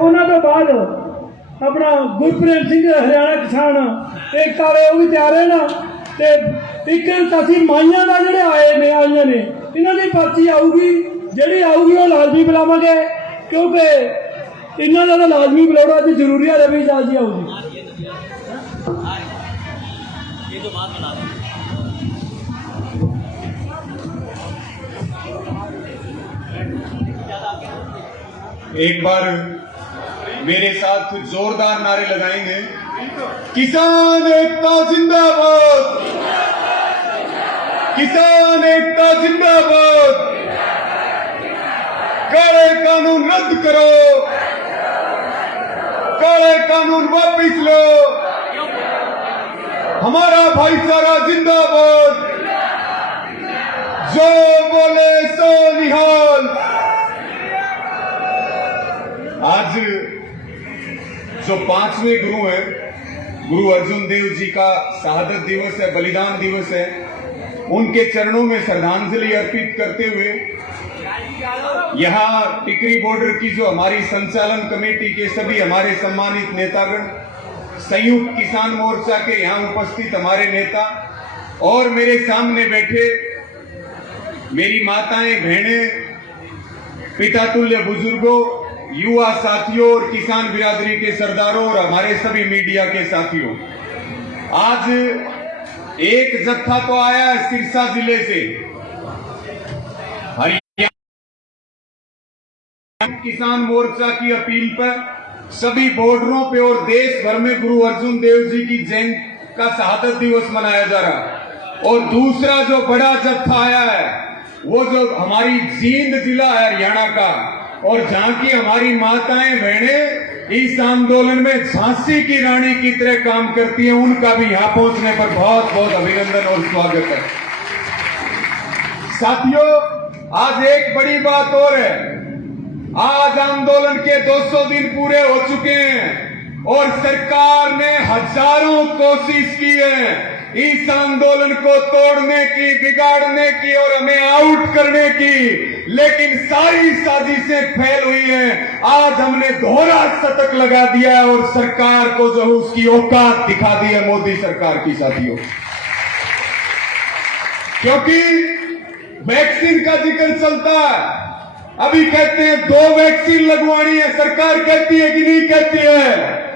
उन्होंने तो बाद अपना गुरप्रेम सिंह हरियाणा किसान एकता वाले वो भी तैयार है ना। तो एक असी माइया का जोड़े आए ने आईया ने इन्हों की पर्ची आऊगी जी आऊगी वो लाजमी बुलावे क्योंकि इन्हों का तो लाजमी बुलाना अभी जरूरी है रवि दास जी आऊगी। एक बार मेरे साथ कुछ जोरदार नारे लगाएंगे। किसान एकता जिंदाबाद, किसान एकता जिंदाबाद, काले कानून रद्द करो, काले कानून वापिस लो, हमारा भाईचारा जिंदाबाद, जो बोले सो निहाल। आज जो 5वें गुरु है, गुरु अर्जुन देव जी का शहादत दिवस है, बलिदान दिवस है, उनके चरणों में श्रद्धांजलि अर्पित करते हुए यहाँ टिकरी बॉर्डर की जो हमारी संचालन कमेटी के सभी हमारे सम्मानित नेतागण, संयुक्त किसान मोर्चा के यहाँ उपस्थित हमारे नेता और मेरे सामने बैठे मेरी माताएं, बहनें, पिता तुल्य बुजुर्गों, युवा साथियों और किसान बिरादरी के सरदारों और हमारे सभी मीडिया के साथियों, आज एक जत्था तो आया है सिरसा जिले से। हरियाणा किसान मोर्चा की अपील पर सभी बॉर्डरों पे और देश भर में गुरु अर्जुन देव जी की जयंती का शहादत दिवस मनाया जा रहा है। और दूसरा जो बड़ा जत्था आया है वो जो हमारी जींद जिला है हरियाणा का, और जहां की हमारी माताएं बहनें इस आंदोलन में झांसी की रानी की तरह काम करती हैं, उनका भी यहां पहुंचने पर बहुत बहुत अभिनंदन और स्वागत है। साथियों, आज एक बड़ी बात और है, आज आंदोलन के 200 दिन पूरे हो चुके हैं और सरकार ने हजारों कोशिश की है इस आंदोलन को तोड़ने की, बिगाड़ने की और हमें आउट करने की, लेकिन सारी साजिशें फेल हुई हैं। आज हमने दोहरा शतक लगा दिया है और सरकार को जो उसकी औकात दिखा दी है मोदी सरकार की। साथियों, क्योंकि वैक्सीन का जिक्र चलता है, अभी कहते हैं 2 वैक्सीन लगवानी है, सरकार कहती है कि नहीं कहती है।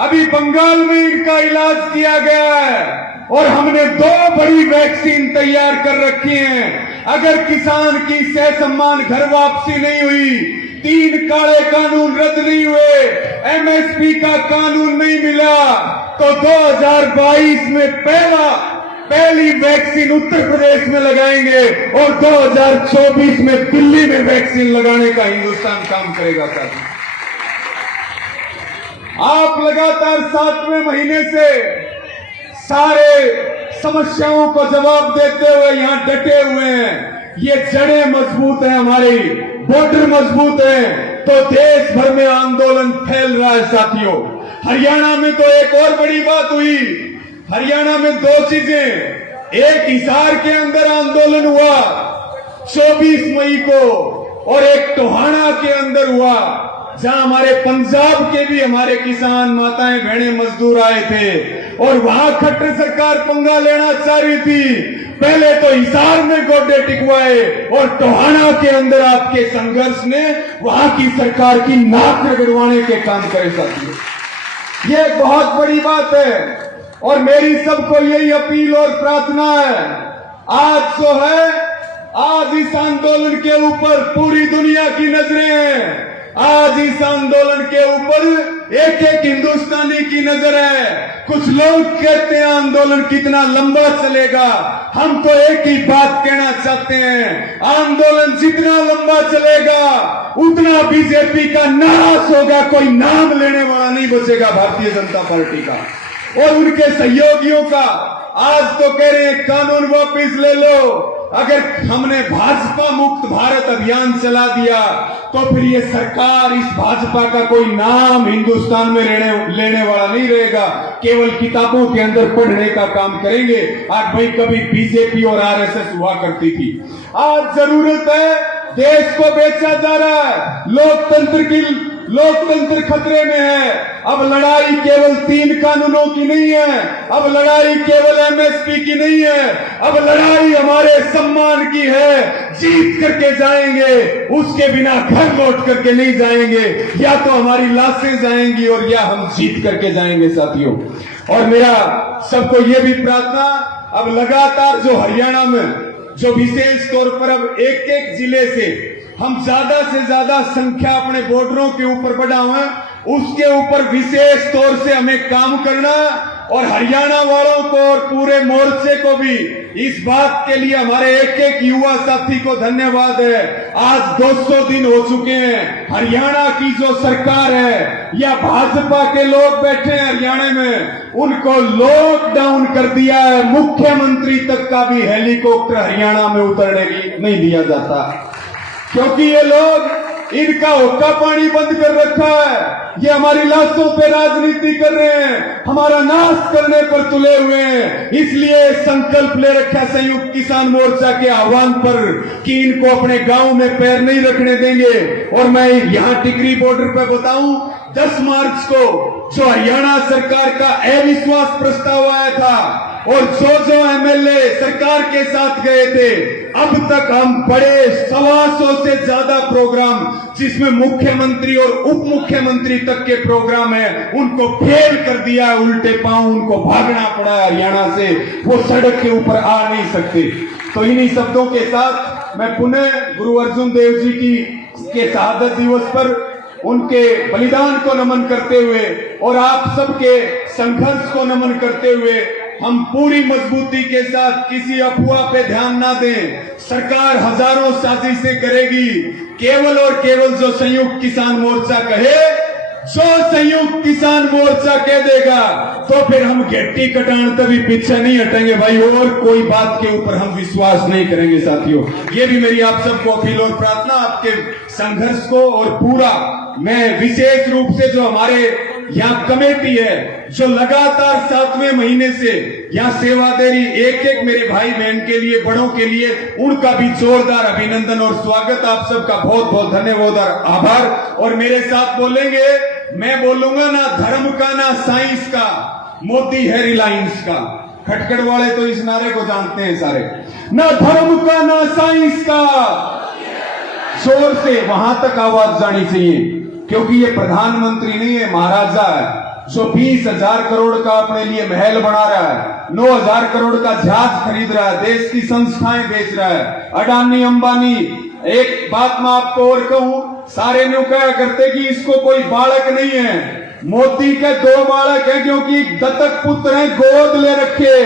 अभी बंगाल में इनका इलाज किया गया है और हमने 2 बड़ी वैक्सीन तैयार कर रखी हैं। अगर किसान की सह सम्मान घर वापसी नहीं हुई, 3 काले कानून रद्द नहीं हुए, एमएसपी का कानून नहीं मिला, तो 2022 में पहली वैक्सीन उत्तर प्रदेश में लगाएंगे और 2024 में दिल्ली में वैक्सीन लगाने का हिंदुस्तान काम करेगा। साथियों, आप लगातार 7वें महीने से सारे समस्याओं को जवाब देते हुए यहां डटे हुए हैं। ये जड़ें मजबूत हैं, हमारी बॉर्डर मजबूत है, तो देश भर में आंदोलन फैल रहा है। साथियों, हरियाणा में तो एक और बड़ी बात हुई। हरियाणा में 2 चीजें, एक हिसार के अंदर आंदोलन हुआ 24 मई को और एक टोहाना के अंदर हुआ, जहां हमारे पंजाब के भी हमारे किसान माताएं बहनें मजदूर आए थे और वहां खट्टर सरकार पंगा लेना चाह रही थी। पहले तो हिसार में गोडे टिकवाए और टोहाना के अंदर आपके संघर्ष ने वहां की सरकार की नाक रगड़वाने के काम करे। साथियों, ये बहुत बड़ी बात है और मेरी सबको यही अपील और प्रार्थना है। आज जो है, आज इस आंदोलन के ऊपर पूरी दुनिया की नजरें हैं। आज इस आंदोलन के ऊपर एक एक हिंदुस्तानी की नजर है। कुछ लोग कहते हैं आंदोलन कितना लंबा चलेगा, हम तो एक ही बात कहना चाहते हैं, आंदोलन जितना लंबा चलेगा उतना बीजेपी का नाश होगा, कोई नाम लेने वाला नहीं बचेगा भारतीय जनता पार्टी का और उनके सहयोगियों का। आज तो कह रहे हैं कानून वापस ले लो। अगर हमने भाजपा मुक्त भारत अभियान चला दिया तो फिर ये सरकार, इस भाजपा का कोई नाम हिंदुस्तान में लेने वाला नहीं रहेगा, केवल किताबों के अंदर पढ़ने का काम करेंगे। आज भाई कभी बीजेपी और आरएसएस हुआ करती थी, आज जरूरत है, देश को बेचा जा रहा है, लोकतंत्र की लोकतंत्र खतरे में है। अब लड़ाई केवल 3 कानूनों की नहीं है, अब लड़ाई केवल एमएसपी की नहीं है, अब लड़ाई हमारे सम्मान की है। जीत करके जाएंगे, उसके बिना घर लौट करके नहीं जाएंगे। या तो हमारी लाशें जाएंगी और या हम जीत करके जाएंगे साथियों। और मेरा सबको ये भी प्रार्थना, अब लगातार जो हरियाणा में जो विशेष तौर पर अब एक एक जिले से हम ज्यादा से ज्यादा संख्या अपने बॉर्डरों के ऊपर बढ़ाएं, उसके ऊपर विशेष तौर से हमें काम करना। और हरियाणा वालों को और पूरे मोर्चे को भी इस बात के लिए हमारे एक एक युवा साथी को धन्यवाद है। आज 200 दिन हो चुके हैं। हरियाणा की जो सरकार है या भाजपा के लोग बैठे हैं हरियाणा में, उनको लॉकडाउन कर दिया है। मुख्यमंत्री तक का भी हेलीकॉप्टर हरियाणा में उतरने की नहीं दिया जाता, क्योंकि ये लोग इनका हुक्का पानी बंद कर रखा है। ये हमारी लाशों पे राजनीति कर रहे हैं, हमारा नाश करने पर तुले हुए हैं। इसलिए संकल्प ले रखा है संयुक्त किसान मोर्चा के आह्वान पर कि इनको अपने गांव में पैर नहीं रखने देंगे। और मैं यहां टिकरी बॉर्डर पर बताऊं, 10 मार्च को जो हरियाणा सरकार का अविश्वास प्रस्ताव आया था और जो एमएलए सरकार के साथ गए थे, अब तक हम बड़े 125 से ज्यादा प्रोग्राम जिसमें मुख्यमंत्री और उप मुख्यमंत्री तक के प्रोग्राम है, उनको फेल कर दिया है। उल्टे पांव उनको भागना पड़ा है हरियाणा से, वो सड़क के ऊपर आ नहीं सकते। तो इन्हीं शब्दों के साथ मैं पुनः गुरु अर्जुन देव जी की के शहादत दिवस पर उनके बलिदान को नमन करते हुए और आप सबके संघर्ष को नमन करते हुए हम पूरी मजबूती के साथ किसी अफवाह पे ध्यान ना दें। सरकार हजारों साजिशें करेगी, केवल और केवल जो संयुक्त किसान मोर्चा कहे, जो संयुक्त किसान मोर्चा कह देगा, तो फिर हम घेटी कटान तभी पीछे नहीं हटेंगे भाई। और कोई बात के ऊपर हम विश्वास नहीं करेंगे साथियों। ये भी मेरी आप सबको अपील और प्रार्थना, आपके संघर्ष को। और पूरा मैं विशेष रूप से जो हमारे यहाँ कमेटी है जो लगातार 7वें महीने से यहाँ सेवा दे रही, एक एक मेरे भाई बहन के लिए, बड़ों के लिए, उनका भी जोरदार अभिनंदन और स्वागत। आप सबका बहुत बहुत धन्यवाद और आभार। और मेरे साथ बोलेंगे, मैं बोलूंगा ना धर्म का ना साइंस का, मोदी है रिलायंस का। खटखड़ वाले तो इस नारे को जानते हैं सारे। ना धर्म का ना साइंस का, जोर से वहां तक आवाज जानी चाहिए, क्योंकि ये प्रधानमंत्री नहीं है, महाराजा है जो 20,000 करोड़ का अपने लिए महल बना रहा है, 9,000 करोड़ का जहाज खरीद रहा है, देश की संस्थाएं बेच रहा है। अडानी अंबानी, एक बात मैं आपको और कहूं, सारे न्यू कहा करते कि इसको कोई बालक नहीं है। मोदी के 2 बालक हैं, क्योंकि दत्तक पुत्र हैं, गोद ले रखे।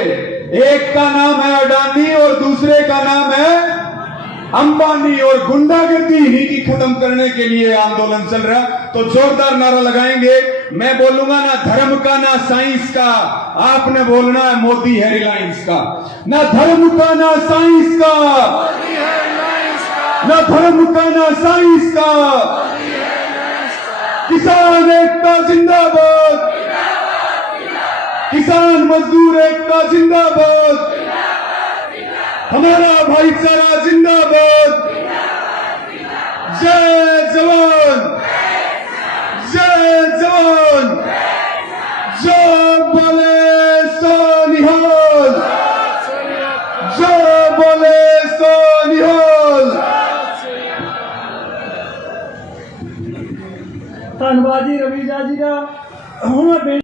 एक का नाम है अडानी और दूसरे का नाम है अंबानी। और गुंडागर्दी ही की खत्म करने के लिए आंदोलन चल रहा। तो जोरदार नारा लगाएंगे। मैं बोलूंगा ना धर्म का ना साइंस का, आपने बोलना है मोदी है रिलायंस का। ना धर्म का ना साइंस का, ना धर्म का ना साइंस का। किसान एकता जिंदाबाद, किसान मजदूर एकता जिंदाबाद, हमारा भाईचारा जिंदाबाद। जय जवान, जय जवान, जय बोले सो निहाल, जय बोले सो निहाल। धन्यवाद जी रवीजा जी का। ਹੁਣ ਮੈਂ